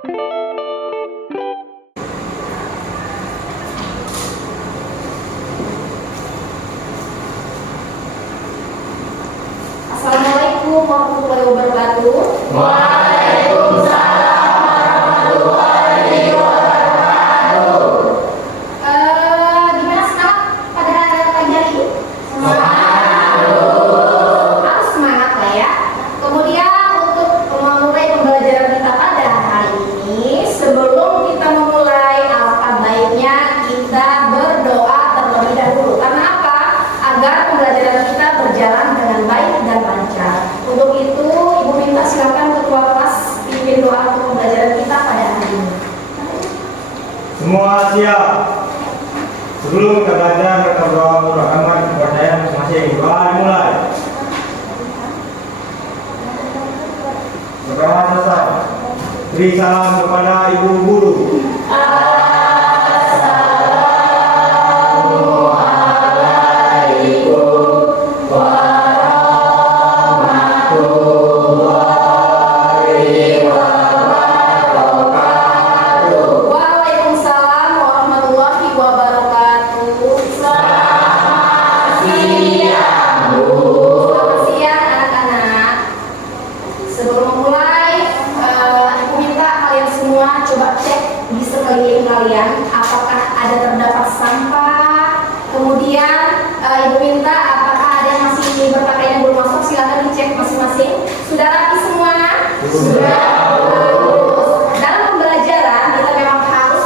Assalamualaikum warahmatullahi wabarakatuh. Waalaikumsalam warahmatullahi wabarakatuh. Gimana semangat pada pagi hari ini? Harus semangat lah ya. Kemudian untuk memulai pembelajaran kita pada hari ini, sebelum kita memulai, alangkah baiknya kita berdoa terlebih dahulu. Karena apa? Agar pembelajaran kita berjalan dengan baik dan lancar. Untuk itu, Ibu minta silakan ketua kelas pimpin doa untuk pembelajaran kita pada hari ini. Semua siap. Sebelum kita belajar, kita berdoa kepercayaan masing-masing. Doa dimulai. Setelah selesai, beri salam kepada ibu guru. Waalaikumsalam warahmatullahi wabarakatuh. Selamat siang anak-anak. Sebelum memulai, Ibu minta kalian semua coba cek di sekeliling kalian apakah ada terdapat sampah. Kemudian Ibu minta apakah ada yang masih berpakaian yang belum masuk, silakan dicek masing-masing. Sudah rapi semua? Sudah. Dalam pembelajaran kita memang harus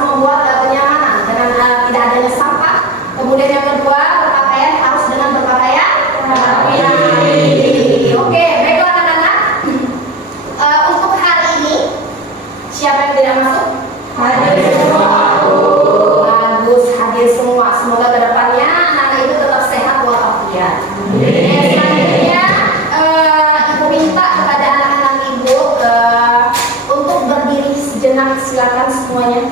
membuat kenyamanan dengan tidak adanya sampah. Kemudian yang kedua, berpakaian harus dengan berpakaian rapi. Oke, baiklah anak-anak. Untuk hari ini siapa yang tidak masuk? Hadir semua. Bagus, hadir semua. Semoga kedepannya anak-anak itu tetap sehat walafiat. Selanjutnya, Ibu minta kepada anak-anak Ibu untuk berdiri sejenak. Silakan semuanya.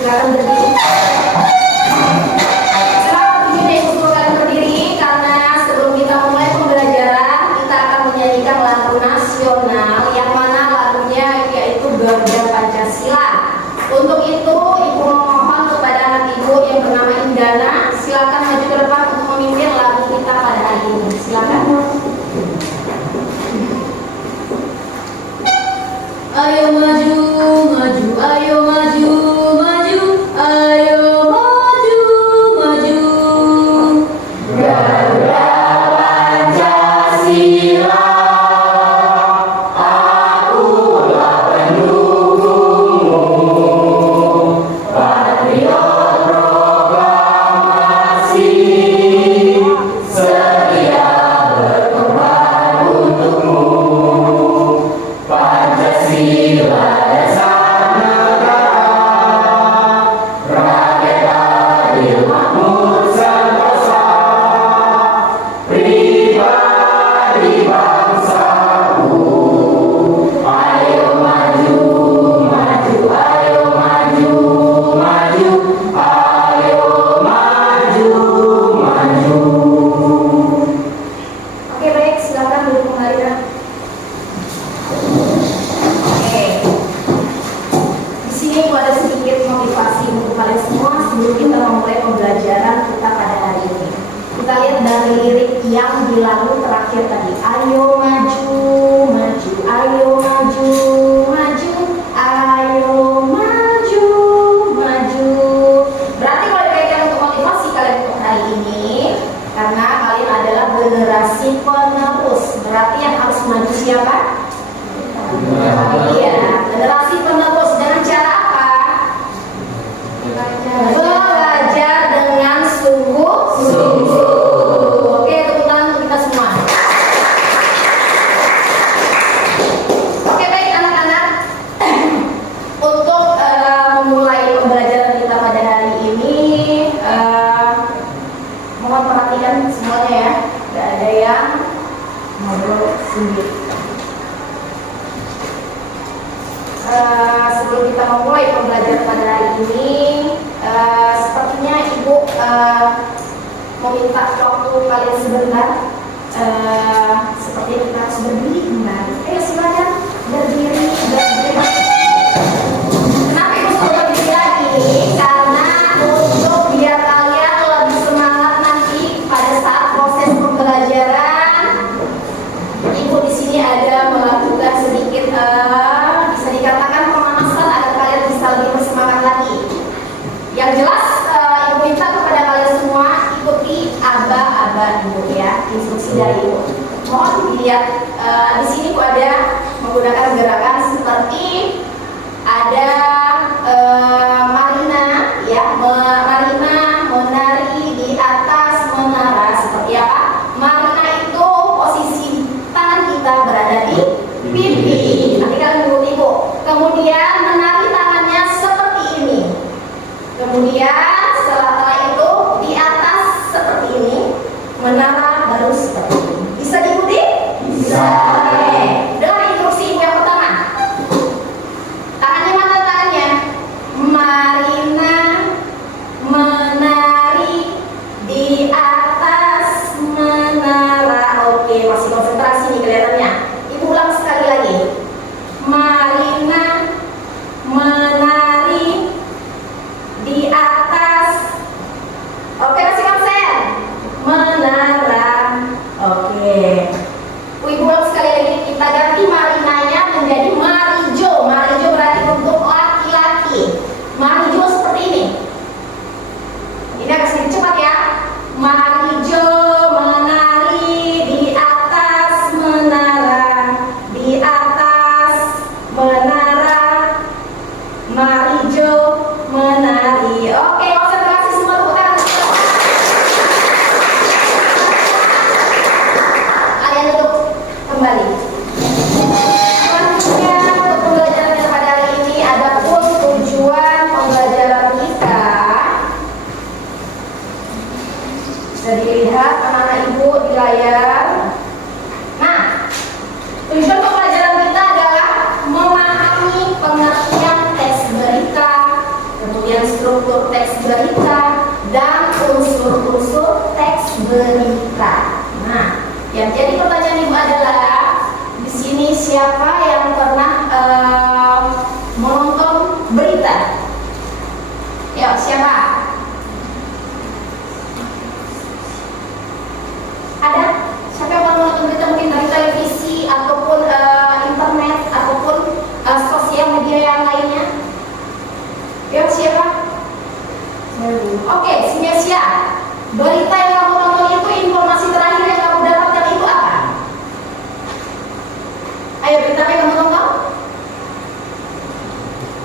Silakan berdiri. Silakan Ibu suruh kalian berdiri karena sebelum kita memulai pembelajaran kita akan menyanyikan lagu nasional yang mana lagunya yaitu Garuda Pancasila. Untuk itu Ibu memohon kepada anak Ibu yang bernama Indana, silakan maju ke depan untuk memimpin lagu kita pada hari ini. Silakan. Ayo maju, maju, ayo maju, maju, ayo maju, maju. Garuda Pancasila, akulah pendukungmu, patriot proklamasi, setia berkorban untukmu. Pancasila dasar negara, rakyat adil makmur sentosa, pribadi bangsaku. Ayo maju, maju, ayo maju, maju, ayo maju, maju. Oke, baik, silakan duduk kembali. Oke. Di sini ada sedikit motivasi untuk kalian semua sebelum kita memulai pembelajaran kita pada hari ini. Kita lihat dari lirik yang di lagu terakhir tadi. Ayo maju, maju, ayo maju, maju, ayo maju, maju. Berarti kalau dikaitkan untuk motivasi kalian untuk hari ini, karena kalian adalah generasi penerus. Berarti yang harus maju siapa? Iya, generasi penerus. Dengan cara apa? Belajar dengan sungguh-sungguh. Oke, tepuk tangan untuk kita semua. Oke, baik anak-anak. Untuk memulai pembelajaran kita pada hari ini, mohon perhatikan semuanya ya. Tidak ada yang ngobrol sendiri. Sebelum kita memulai pembelajaran pada hari ini, sepertinya Ibu meminta waktu kalian sebentar. Sepertinya kita harus berdiri kembali. Ayo silakan berdiri. bisa dikatakan pemanasan agar kalian bisa lebih bersemangat lagi. Yang jelas ibu minta kepada kalian semua ikuti aba-aba ibu ya, instruksi dari ibu. Mohon dilihat di sini ibu ada menggunakan gerakan seperti ada Marina ya, Marina menari di atas menara seperti apa? Marina itu posisi tangan kita berada di pipi. Nanti kalian mengikuti ibu. Kemudian menari tangannya seperti ini. Kemudian setelah itu di atas seperti ini, menara baru seperti ini. Bisa diikuti? Bisa. Oke. Dengan instruksi ibu yang pertama. Tangannya mana tangannya? Marina menari di atas menara. Oke, masih konsentrasi nih kelihatannya. Ibu ulang sekali lagi. Marina menari di atas. Oke, masih konsen. Menara. Oke. Ibu ulang sekali lagi. Kita ganti Marinanya menjadi Marijo. Marijo berarti untuk laki-laki. Marijo seperti ini. Ini agak sedikit cepat ya. Marijo menari di atas menara. Di atas menara. Marijo menari. Oke, konsentrasi semua tepuk tangan. Kalian duduk kembali. Selanjutnya untuk pembelajaran kita pada hari ini, adapun tujuan pembelajaran kita bisa dilihat anak-anak ibu di layar. Nah, tujuan pembelajaran kita adalah memahami pengertian teks berita, kemudian struktur teks berita, dan unsur-unsur teks berita. Nah, yang jadi pertanyaan ibu adalah di sini siapa yang pernah menonton berita? Ya, siapa? Ada? Siapa yang pernah menonton berita mungkin dari televisi ataupun internet ataupun sosial media yang lainnya? Ya, siapa? Oke, Sinesia. Berita yang kamu tonton itu, informasi terakhir yang kamu dapatkan itu apa? Ayo, berita apa yang kamu tonton?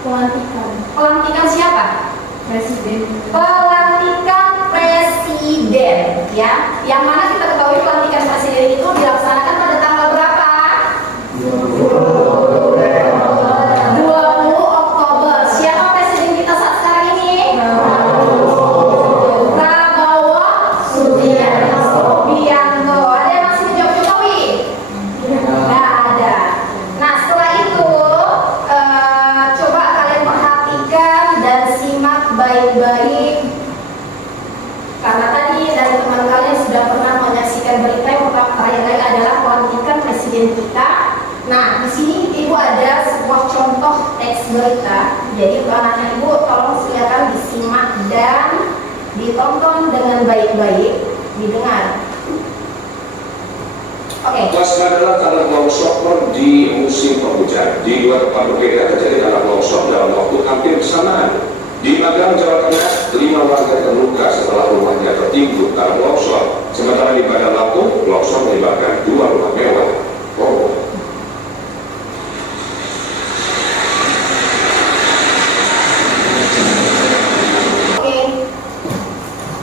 Pelantikan Pelantikan siapa? presiden. Pelantikan presiden, ya. Yang mana kita ketahui pelantikan presiden itu dilaksanakan pada tanggal berapa? 20 Oktober. Siapa presiden kita saat sekarang ini? Prabowo Subianto. Ada yang masih menjawab Jokowi? Nggak ada. Nah, setelah itu coba kalian perhatikan dan simak baik-baik, karena tadi dari teman kalian sudah pernah menyaksikan berita yang pertama terakhir kali adalah pelantikan presiden kita. Nah, di sini ibu ada sebuah contoh teks berita. Jadi untuk anak-anak ibu tolong silakan disimak dan ditonton dengan baik-baik, didengar. Oke. Waspadalah tanah longsor di musim penghujan. Di dua tempat berbeda terjadi tanah longsor dalam waktu hampir bersamaan. Di Magelang, Jawa Tengah, 5 warga terluka setelah rumahnya tertimbun tanah longsor. Sementara di Bandar Lampung, longsor menyebabkan 2 rumah mewah roboh. Oke.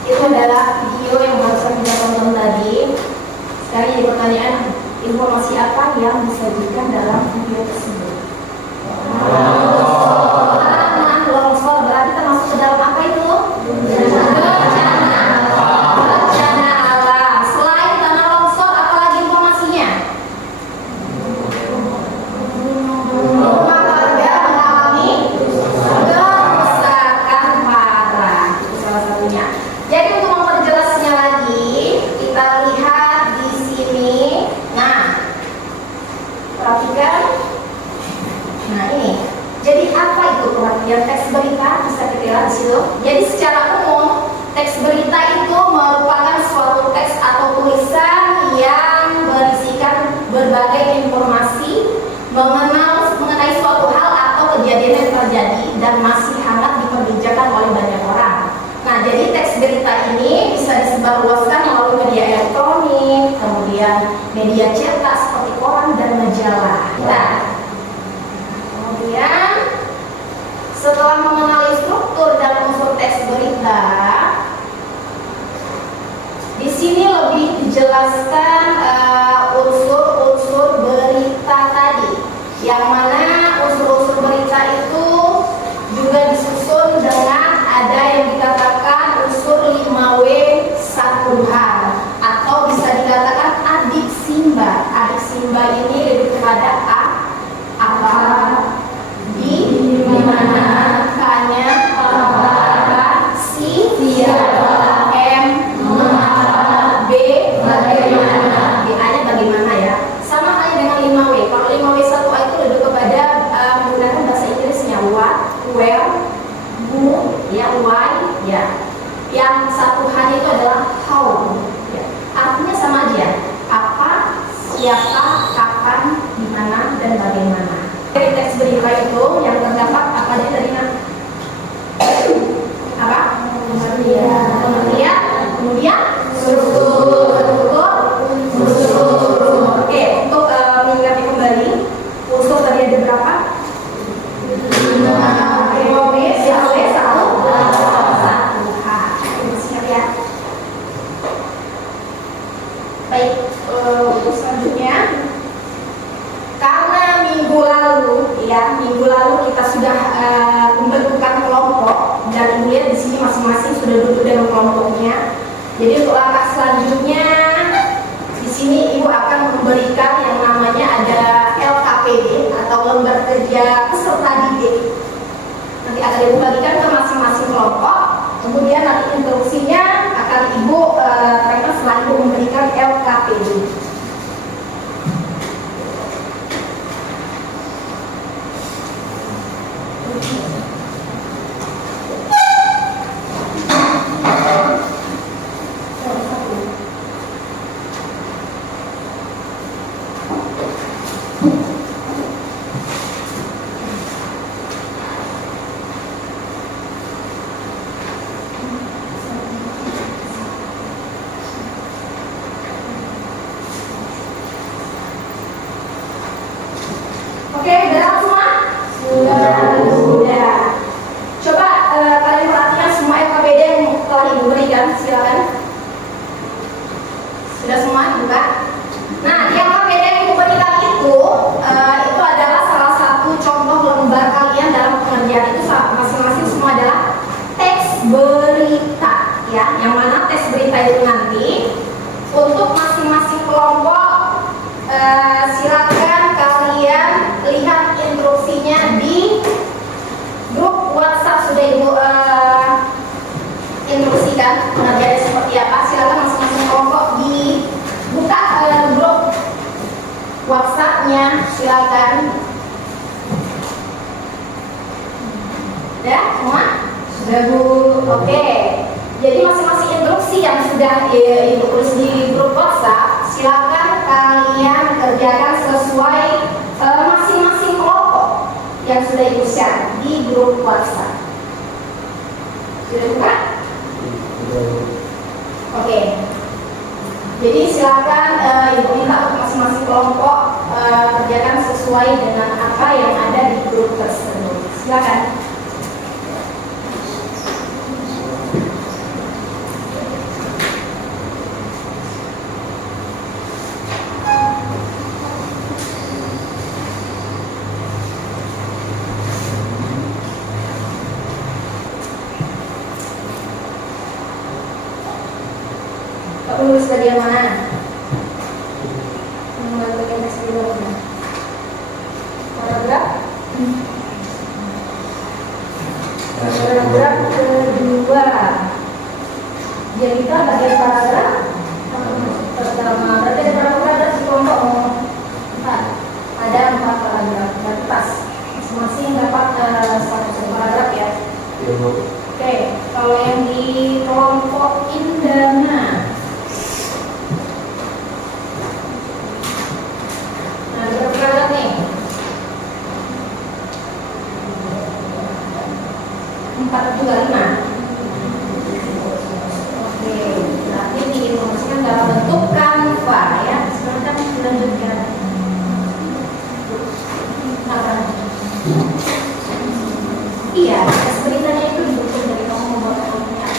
Itu adalah video yang barusan kita tonton tadi. Sekarang jadi pertanyaan, informasi apa yang disajikan dalam video tersebut? Tanah longsor berarti termasuk ke dalam apa itu? Bencana alam. Selain tanah longsor, apalagi informasinya? Rumah warga mengalami kerusakan parah. Itu salah satunya. Jadi untuk memperjelasnya lagi, kita lihat di sini. Nah, perhatikan. Nah, ini. Jadi apa itu pengertian teks berita? Bisa kita lihat di situ. Jadi secara umum, teks berita itu merupakan suatu teks atau tulisan yang berisikan berbagai informasi mengenal kejadian yang terjadi dan masih hangat diperbincangkan oleh banyak orang. Nah, jadi teks berita ini bisa disebarluaskan melalui media elektronik, kemudian media cetak seperti koran dan majalah. Nah, kemudian setelah mengenali struktur dan unsur teks berita, di sini lebih dijelaskan unsur-unsur berita tadi, yang mana unsur-unsur berita itu juga disusun dengan ada yang dikatakan unsur 5W satuhan atau bisa dikatakan adik simba. Adik simba ini lebih kepada apa, di mana, K-nya apa, si, siapa, M, mengapa, B, bagaimana. B-nya bagaimana ya? Sama halnya dengan 5W. Kalau 5W 1A itu lebih kepada menggunakan bahasa Inggrisnya what, where, who, ya, why, ya. Yang satuhan itu adalah how. Ya. Artinya sama aja. Apa, siapa, kapan, di mana, dan bagaimana. Dari teks berita itu yang terdapat apa dia tadi? Apa? Kemudian struktur. Oke, untuk mengingatkan kembali unsur tadi ada berapa? 5W, 1. Siap ya. Baik, untuk selanjutnya, karena minggu lalu kita sudah membentukkan kelompok dan Ibu lihat di sini masing-masing sudah duduk dengan kelompoknya. Jadi untuk langkah selanjutnya di sini Ibu akan memberikan yang namanya ada LKPD atau lembar kerja peserta didik. Nanti akan Ibu bagikan ke masing-masing kelompok. Kemudian nanti instruksinya akan Ibu terangkan setelah Ibu memberikan LKPD. Oke, udah semua? Sudah. Coba kalian perhatikan semua LKPD yang telah Ibu berikan, silakan. Sudah semua juga. Nah, di LKPD yang Ibu berikan itu adalah salah satu contoh lembar kalian dalam pengerjaan itu masing-masing semua adalah teks berita, ya. Yang mana teks berita itu nanti untuk masing-masing kelompok silakan kalian lihat instruksinya di grup WhatsApp sudah Ibu instruksikan pengerjaannya seperti apa. Silakan masing-masing kelompok dibuka grup WhatsApp-nya, silakan. Ya, semua? Sudah Bu. Oke. Jadi masing-masing instruksi yang sudah Ibu tulis di grup WhatsApp, silakan kalian kerjakan sesuai masing-masing kelompok yang sudah Ibu share di grup WhatsApp. Sudah buka? Oke. Jadi silakan Ibu minta untuk masing-masing kelompok kerjakan sesuai dengan apa yang ada di grup tersebut. Silakan. Tulis bagian mana? Bagian teks berita mana? Paragraf? Paragraf kedua. Jadi kita bagian paragraf pertama. Berarti ada paragraf ada di kelompok 4. Ada 4 paragraf. Berarti pas masing-masing dapat satu paragraf ya. Oke, kalau yang di kelompok Indana. Nah, paragraf nih. 475. Oke, berarti diinformasikan dalam bentuk Canva ya. Sekarang kita lanjutkan. Iya, beritanya itu dibutuhkan dari kamu membuat kontennya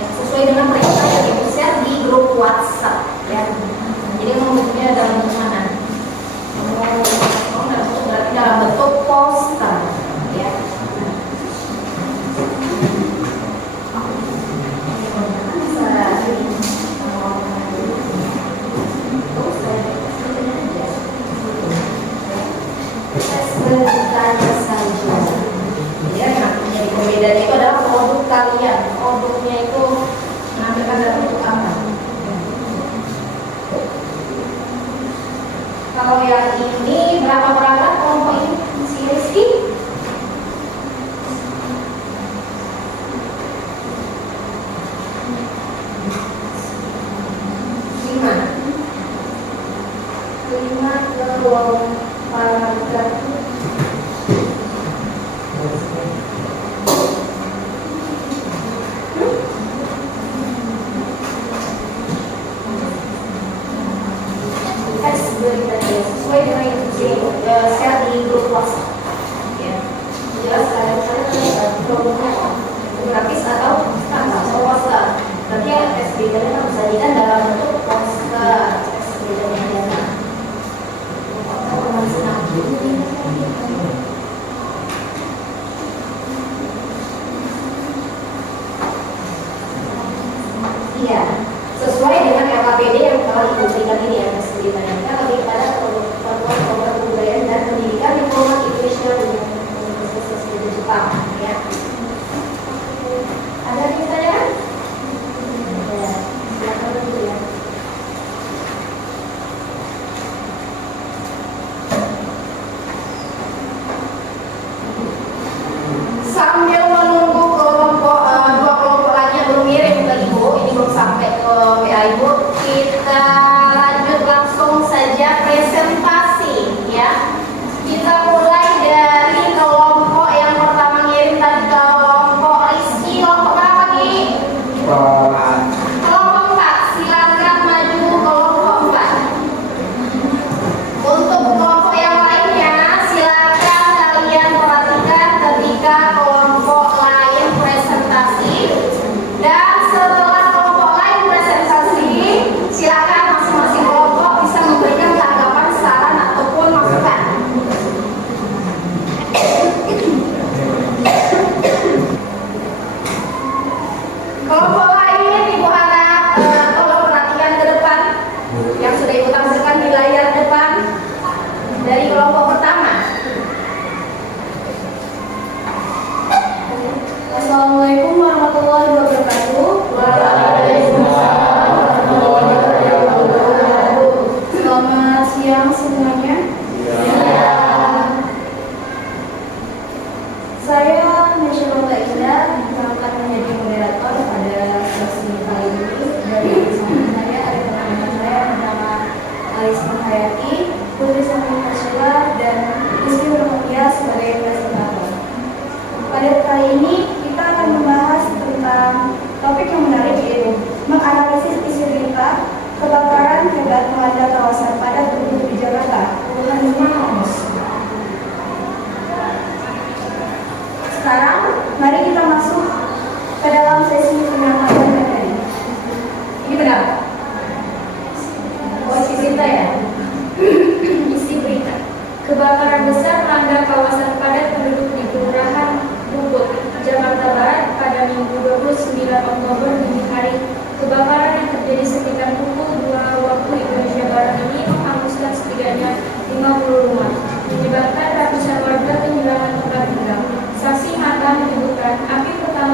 ya, sesuai dengan perintah yang di-share di grup WhatsApp ya. Jadi membentuknya dalam bentuk mana? Berarti dalam bentuk poster ya. Perbedaannya itu adalah produk kalian. Produknya itu menampilkan dalam bentuk apa? Kalau yang ini berapa perangkat kelompok ini? Si Rizky? Lima perangkat. Sesuai dengan share di grup WhatsApp ya. Jelas saya produknya gratis atau standar atau poster. Berarti SBD-nya harus disajikan dalam bentuk poster. SBD-nya iya, sesuai dengan LKPD yang telah diberikan ini ya, SBD-nya lebih pada program kebudayaan dan pendidikan diplomat Indonesia dengan Universitas Jepang ya. Ada yang ditanyakan? Ya, silakan dulu ya. Sambil menunggu kelompok dua kelompok lagi yang belum ngirim ke Ibu, ini belum sampai ke WA Ibu, kita lanjut langsung saja presentasi ya. Kita mulai dari kelompok yang pertama ngirim tadi, kelompok Rizky. Kelompok berapa Ki? Kelompok 4, silakan maju kelompok 4. Untuk kelompok yang lainnya silakan kalian perhatikan ketika kelompok lain presentasi, dan setelah kelompok lain presentasi silakan masing-masing kelompok bisa memberikan tanggapan, saran ataupun masukan. Kelompok lain Ibu harap tolong perhatikan ke depan yang sudah Ibu tampilkan di layar depan dari kelompok pertama. Assalamualaikum warahmatullahi wabarakatuh. Waalaikumsalam warahmatullahi wabarakatuh. Selamat siang semuanya. Saya Nesya Indah akan menjadi moderator pada sesi kali ini. Dari bersama saya ada teman-teman saya bernama Alisma Hayati, Putri Sami Fasyila, dan Rizky Nurmulia sebagai presentator. Pada kali ini kita akan membahas tentang topik yang menarik, yaitu menganalisis isu berita kebakaran hebat melanda kawasan padat penduduk di Jakarta. Sekarang mari kita masuk ke dalam sesi penyampaian materi. Ini benar? Oh, isi berita ya? Isi berita. Kebakaran besar melanda kawasan padat penduduk di Kelurahan Bubut, Jakarta Barat pada Minggu 29 Oktober dini hari. Kebakaran yang terjadi sekitar pukul 2 waktu Indonesia Barat ini menghanguskan setidaknya 50 rumah, menyebabkan ratusan warga kehilangan tempat tinggal. Saksi mata menyebutkan api pertama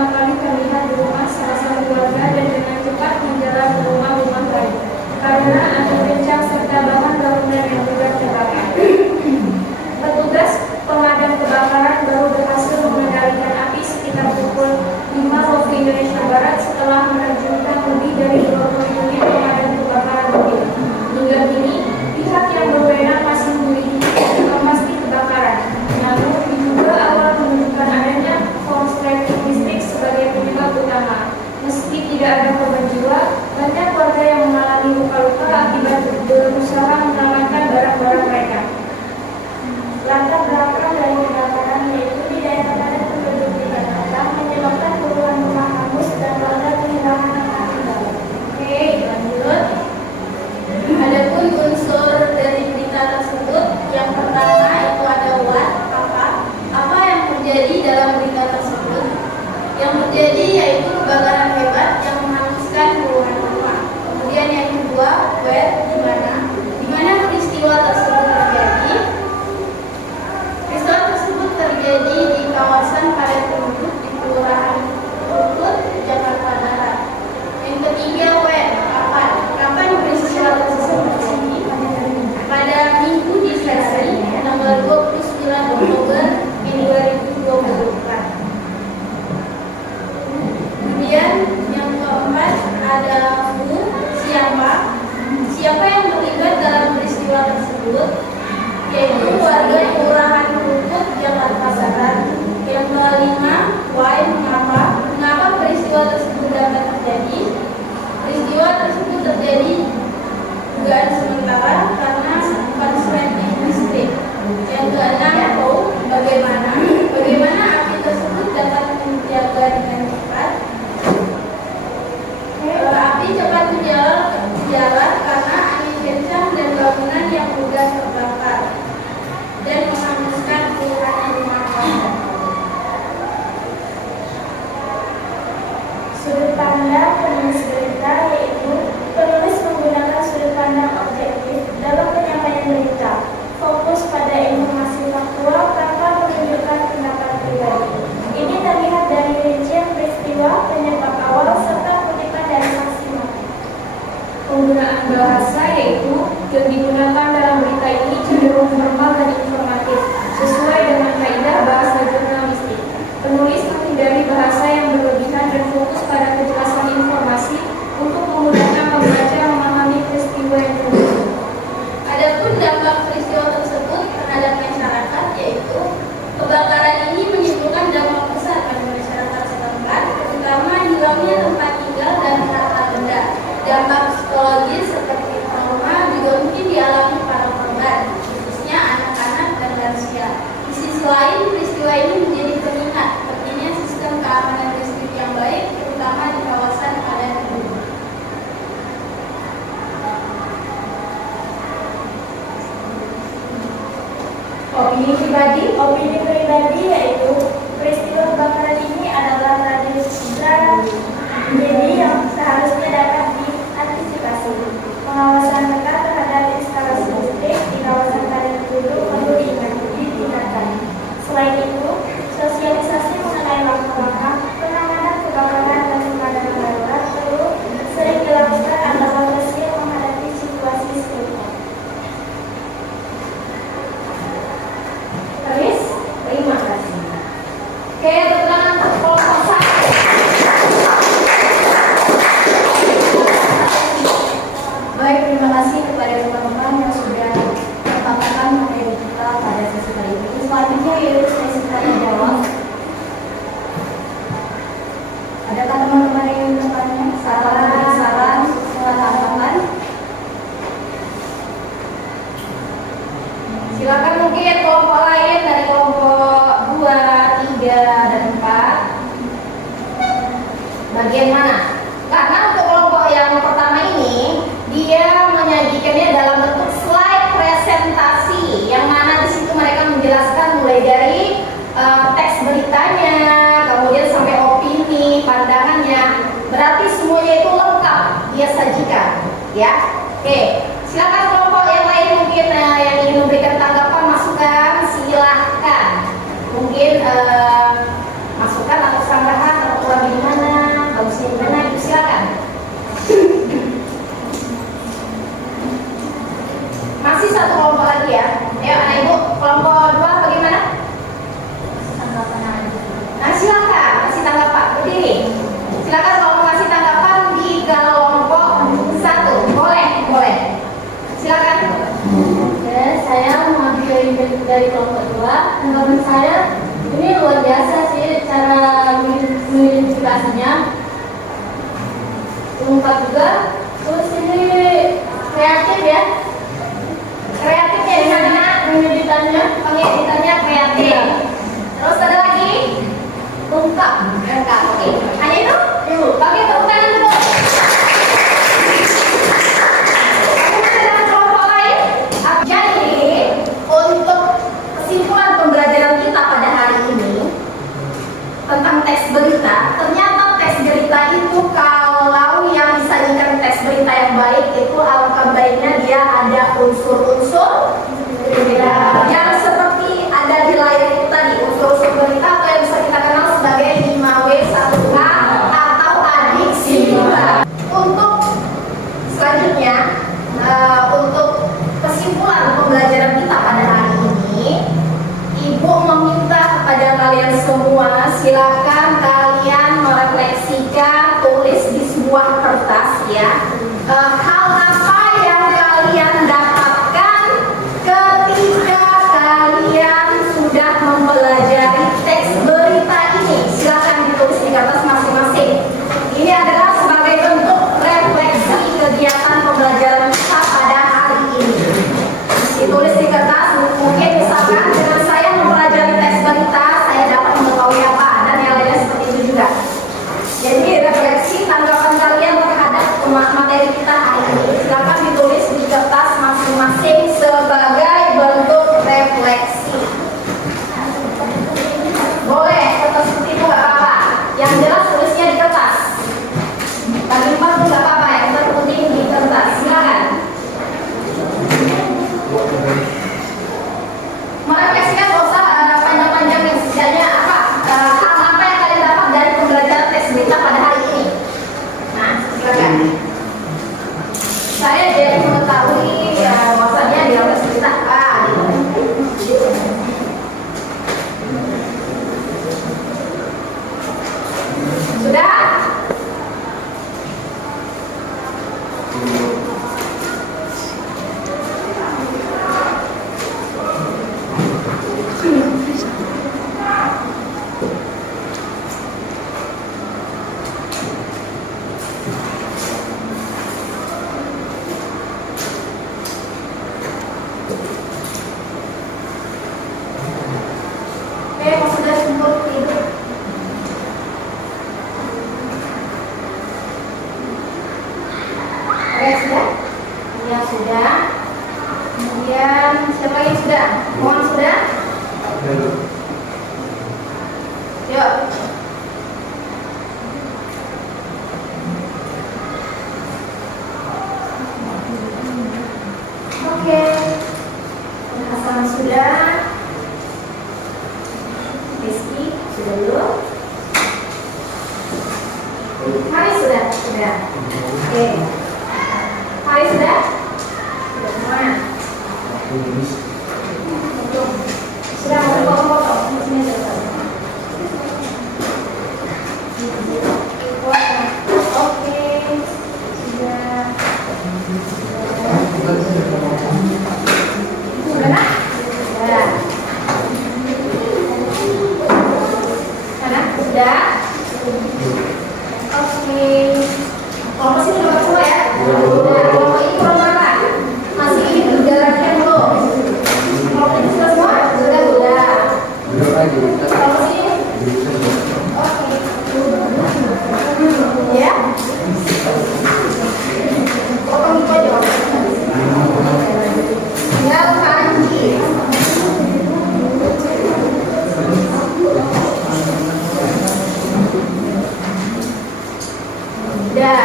peristiwa ini menjadi pengingat pentingnya sistem keamanan listrik yang baik, terutama di kawasan padat penduduk. Opini pribadi Yaitu peristiwa kebakaran ini adalah radikal jadi yang seharusnya dapat diantisipasi. Pengawasan ketat terhadap instalasi listrik di kawasan padat penduduk perlu ditingkatkan. Selain itu, sosialisasi mengenai langkah-langkah penanganan kebakaran dan pemadaman darurat perlu sering dilakukan agar berhasil menghadapi situasi serupa. Terima kasih. Oke, keterangan kelompok 1. Baik, terima kasih kepada teman-teman yang sudah memaparkan materi kita pada sesi kali ini. Selanjutnya yaitu sesi tanya jawab. Adakah teman-teman yang ingin bertanya? Saran, silakan. Silakan mungkin kelompok lain dari kelompok 2, 3, dan 4. Bagian mana? Karena untuk kelompok yang pertama ini, dia menyajikannya dalam bentuk slide presentasi, yang mana di situ mereka menjelaskan mulai dari teks beritanya, kemudian sampai opini, pandangannya. Berarti semuanya itu lengkap dia sajikan, ya. Oke, silakan kelompok yang lain mungkin yang ingin memberikan tanggapan, masukan, silahkan. Mungkin masukan atau sanggahan atau kurang gimana, bagusnya gimana, itu silakan. Masih satu kelompok lagi ya. Ya, anak ibu, kelompok 2 bagaimana? Tanggapan aja. Nah, silakan kasih tanggapan. Berdiri. Silakan kalau mau kasih tanggapan di kelompok 1. Boleh. Silakan. Oke, saya mengambil dari kelompok 2. Menurut saya ini luar biasa sih cara mengidentifikasinya. Lengkap juga. Terus ini kreatif ya. Kreatifnya di mana? Pengeditannya Kreatif. Terus ada lagi? lengkap. Oke. Hanya itu? Bagi tepuk tangan dulu. Dengan kelompok lain. Jadi, untuk kesimpulan pembelajaran kita pada hari ini tentang teks berita, ternyata teks berita itu kalau yang disajikan teks berita yang baik itu alangkah baiknya dia ada unsur-unsur yang seperti ada di layar itu tadi, unsur-unsur berita atau yang bisa kita kenal sebagai 5W1H atau adiksi. Untuk selanjutnya, untuk kesimpulan pembelajaran kita pada hari ini, Ibu meminta kepada kalian semua, silakan kalian merefleksikan, tulis di sebuah kertas ya, hal apa yang kalian dapatkan ketika kalian sudah mempelajari teks berita ini. Silakan ditulis di kertas masing-masing. Ini adalah sebagai bentuk refleksi kegiatan pembelajaran kita pada hari ini. Ditulis di kertas, mungkin misalkan dengan saya mempelajari teks berita, saya dapat mengetahui apa, dan yang lainnya seperti itu juga. Jadi refleksi tanggapan kalian terhadap materi kita hari kalau sudah kumpul tidur. Oke, sudah? Ya, sudah. Kemudian, siapa yang sudah? Mohon sudah? Yuk. Oke. Hasan sudah. Rizky sudah dulu. Hari sudah? Sudah. Oke. Hari sudah? Sudah semua. Sudah mau foto-foto. Sini sudah. Oke. Sudah. Sudah? Sudah. Sana? Sudah? Oke. Kelompok sini dapat semua ya? Sudah. Kelompok ini kurang berapa? Masih dijalankan belum? Kelompok ini sudah semua? Sudah. Kelompok sini? Oke. Ya? Potong itu aja. Tinggal kanji. Udah.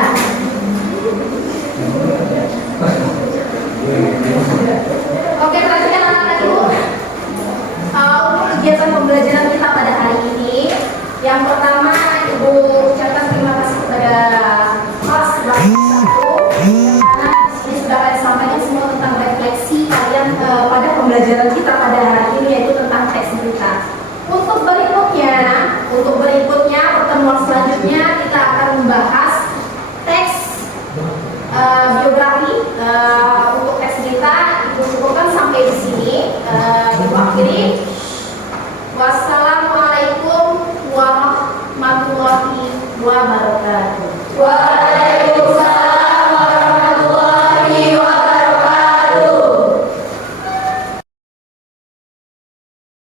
Oke, perhatikan anak-anak ibu. Untuk kegiatan pembelajaran kita pada hari ini, yang pertama ibu ucapkan terima kasih kepada kelas 1 karena di sini sudah kalian sampaikan semua tentang refleksi kalian pada pembelajaran kita pada hari ini, yaitu tentang teks berita. Untuk berikutnya pertemuan selanjutnya kita akan membahas teks biografi. Untuk teks berita ibu cukupkan sampai di sini. Ibu akhiri.